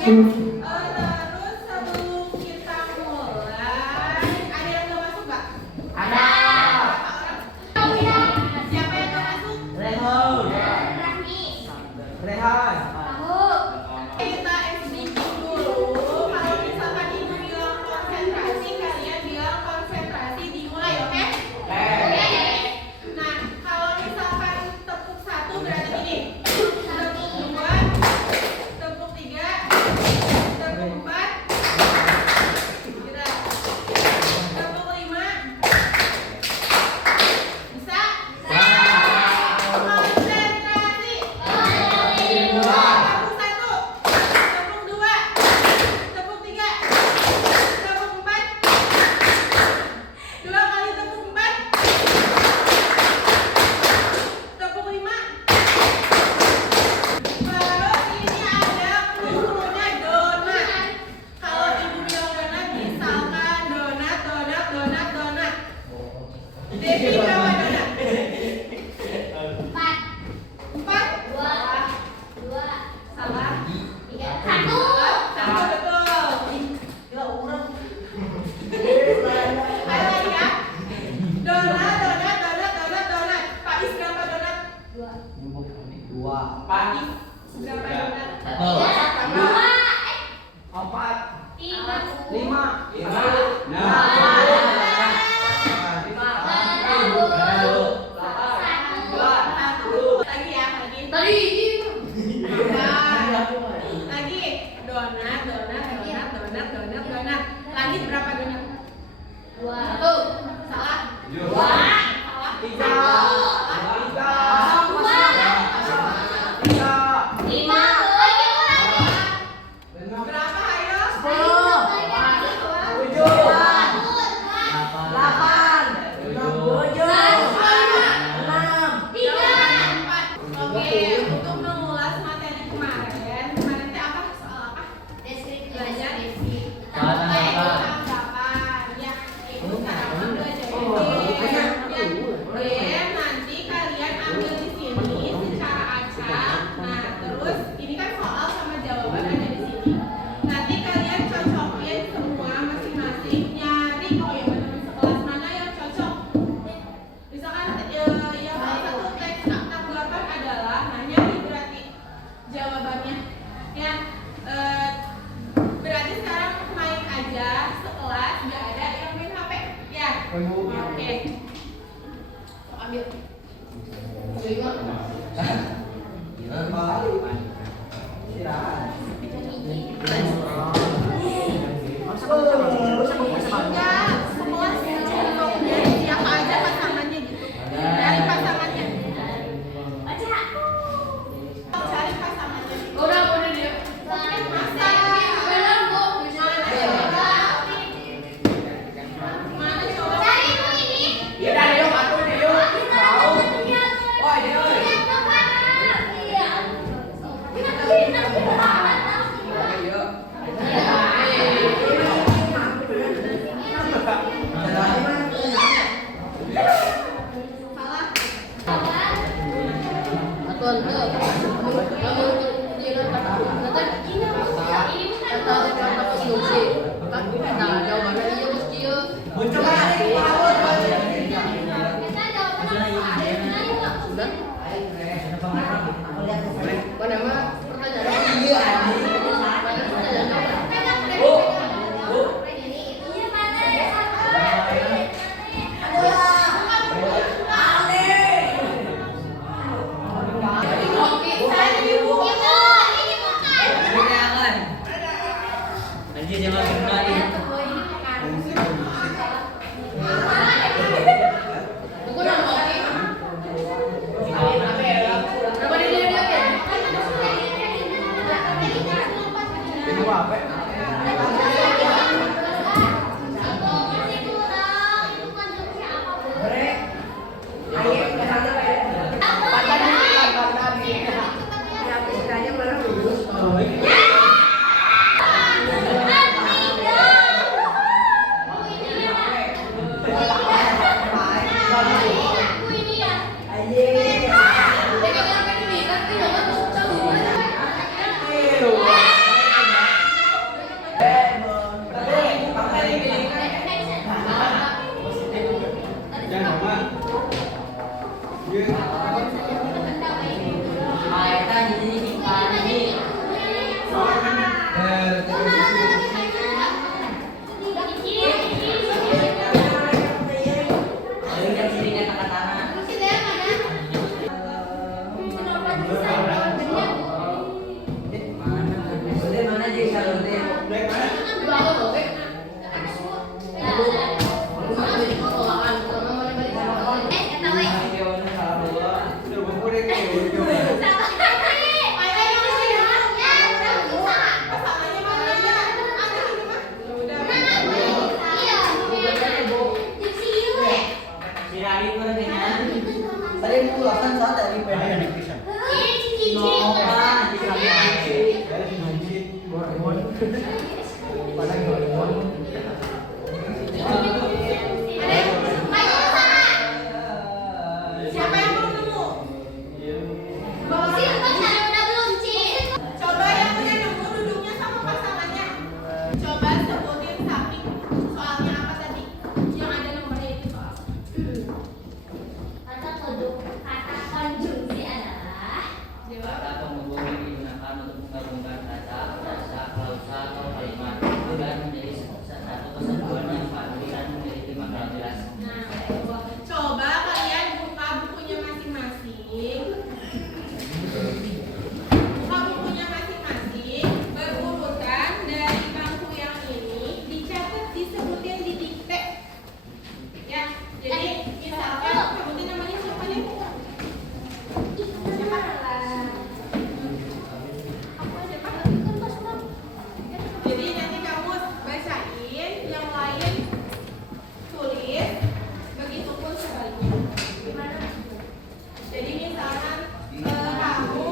Terus sebelum kita mulai, ada yang nggak masuk nggak? Ada. Siapa yang nggak masuk? Rehan. Rehan. Kita SBQ dulu. Kalau misalkan ibu bilang konsentrasi, kalian bilang konsentrasi dimulai, oke? Nah, kalau misalkan tepuk 1 berarti gini. Tepuk 2, tepuk 3, tepuk 4, gitu. Tepuk 5. Bisa? Konsentrasi. Tepuk 1, tepuk 2, tepuk 3, tepuk 4. 2 kali tepuk 4. Tepuk 5. Terus ini ada clue-nya donat. Kalau ibu bilang donat, misalkan donat. Devi berapa donat? 4. Salah. Satu betul. Ayo lagi ya. Donat. Pak Is berapa donat? Dua. Pak Is berapa donat? Satu. Empat. Lima. Lagi ya, lagi. Lagi. Donat. Lagi berapa donat? Satu. Salah. Salah. Tiga. Berapa ayo? Empat. Oke, untuk mengulas materi kemarin teh apa? Soal apa? Belajar tanggapan. Ya, itu sekarang belajar dan nanti kalian ambil di sini secara acak. Nah, terus ini kan soal sama jawaban ada di sini. Nanti kalian cocokin semua masing-masing, nyari kalau yang teman sekelas mana yang cocok. Misalkan yang salah satu teks akta 8 adalah, nah nyari berarti jawabannya. Ya, berarti sekarang main aja sekelas, nggak ada yang main HP. Ya, oke. So, ambil. Enggak, sekelas dari siapa aja pasangannya gitu. Dari pasangannya. Cari pasangannya. Masa? Mana coba? aja kalau dia. Pasangannya mana ya? Ada ini mah. Ya udah. Tadi pulang kan saat dari PN. Siapa yang belum nemu? Coba yang udah nemu duduknya sama pasangannya. Coba sebutin sapi. Soalnya apa tadi? Yang ada nomornya itu soal. Jawab. Kata penghubung digunakan untuk menggabungkan kata, frasa, klausa, atau kalimat agar menjadi satu kesatuan yang padu dan memiliki makna jelas. Nah, coba kalian buka bukunya masing-masing. Buka bukunya masing-masing, berurutan dari bangku yang ini, dicatat, disebutin, didikte. Ya, jadi misalkan sebutin namanya siapa nih? Siapa? Aku aja Pak. Jadi nanti kamu bacain, yang lain tulis, begitupun sebaliknya. Jadi misalkan kamu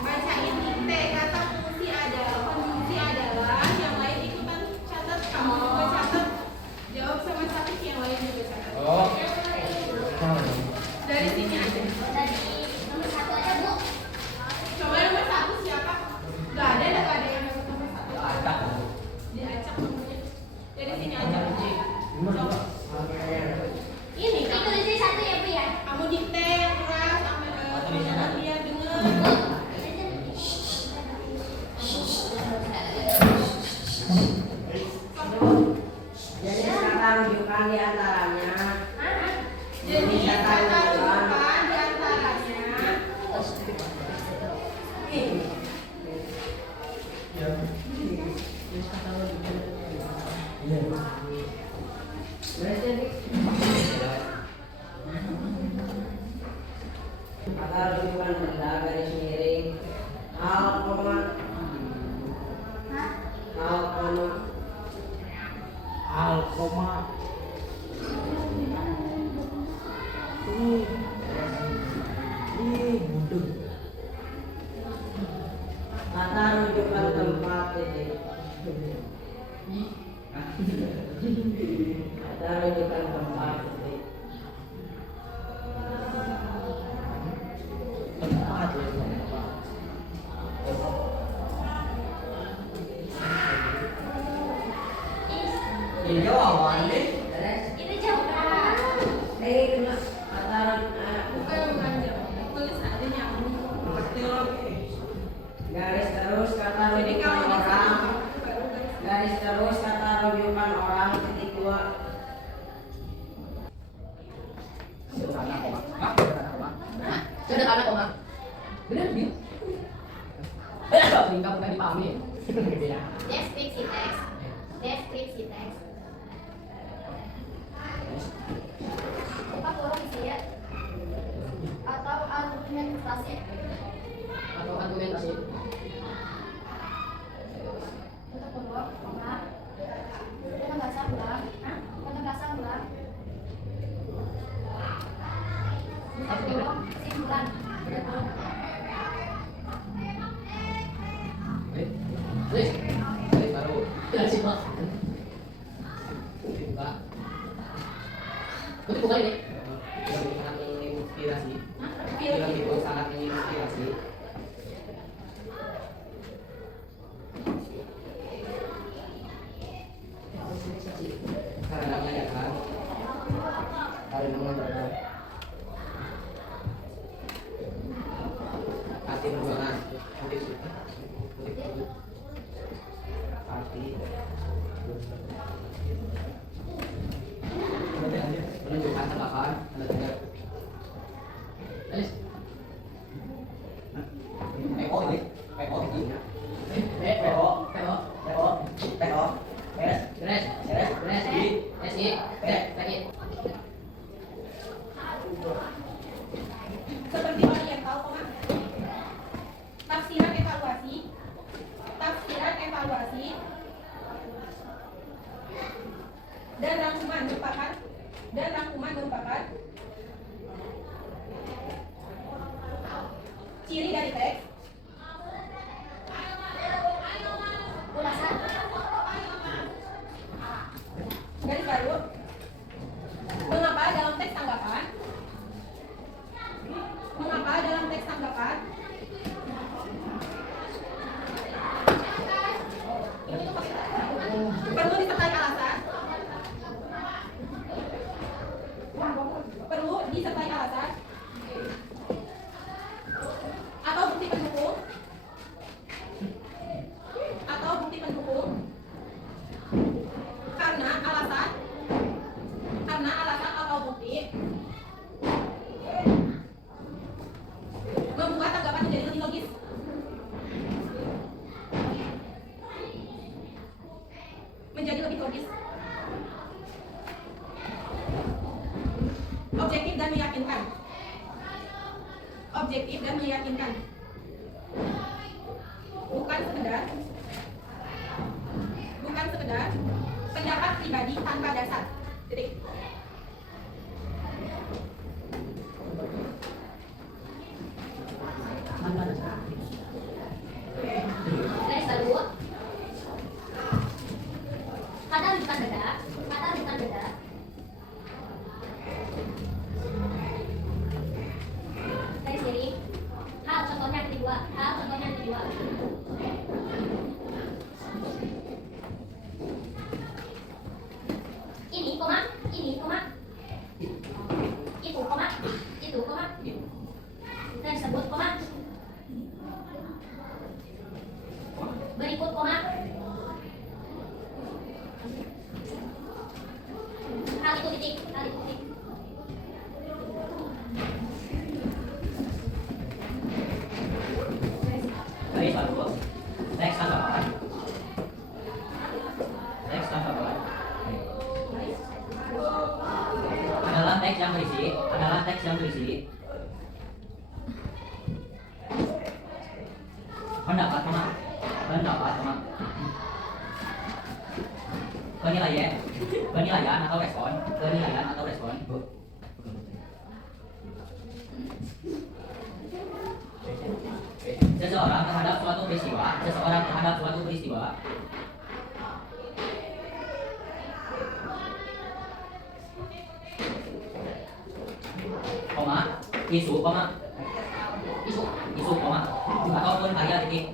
bacain dikte kata fungsi adalah, konjungsi adalah, yang lain ikutan catat, kamu juga catat, jawab sama cantik, yang lain juga catat. Dari sini aja. Coba nomor 1 siapa? Gak ada yang dapat nomor 1. Diacak nomornya. Dari sini aja. Coba. Ini kamu dikte yang keras sama dia denger. Jadi sekarang rujukan di antaranya. Jadi kata rujukan di antaranya. Kata rujukan benda garis miring hal koma kata rujukan tempat titik. Kata rujukan tempat titik. Ini jawaban deh. Bukan jawab. Tulis aja nyambung. Garis terus kata Jadi rujukan kalau orang. baru Garis terus kata rujukan orang titik 2. Sederhana kok, Mak. Bener nih. Sehingga bukan dipahami. Deskripsi teks. Apa orang isi atau argumentasi? Atau argumentasi. Untuk pembuat koma, penegasan ulang, sebelum kesimpulan. Tulis. Tulis baru. Tidak simak. Buka. Tulis buka ini. Yang sangat menginspirasi. Film itu sangat menginspirasi. Karena menanyakan. Karena menanyakan. Hati perjuangan. Hati. Menunjukkan tebakan. Tulis. PO ini. PO ini. PO. PO bukan sekedar pendapat pribadi tanpa dasar. Titik. Garis baru. Kata bukan beda. Garis miring. Hal contohnya yang kedua. Ini koma. Itu koma. Dan sebut koma. Berikut koma. Hal itu titik. Garis baru. Teks tanggapan. Adalah teks yang berisi pendapat, penilaian atau respon. Seseorang terhadap suatu peristiwa. Isu, ataupun karya titik.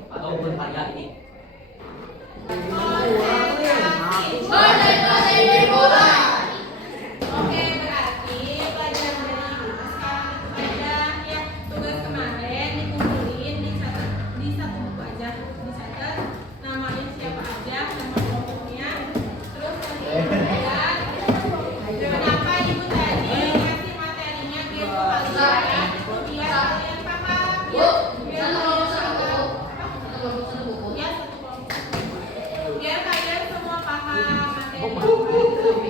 Oke, berarti pelajaran dari Ibu sekarang aja ya, tugas kemarin dikumpulin di satu buku aja, dicatat namanya siapa aja, nama kelompoknya, terus kemudian kenapa Ibu tadi kasih materinya gitu kalian itu biar kalian paham ya, biar kalian paham. Ya, satu kelompok. Biar kalian semua paham materi.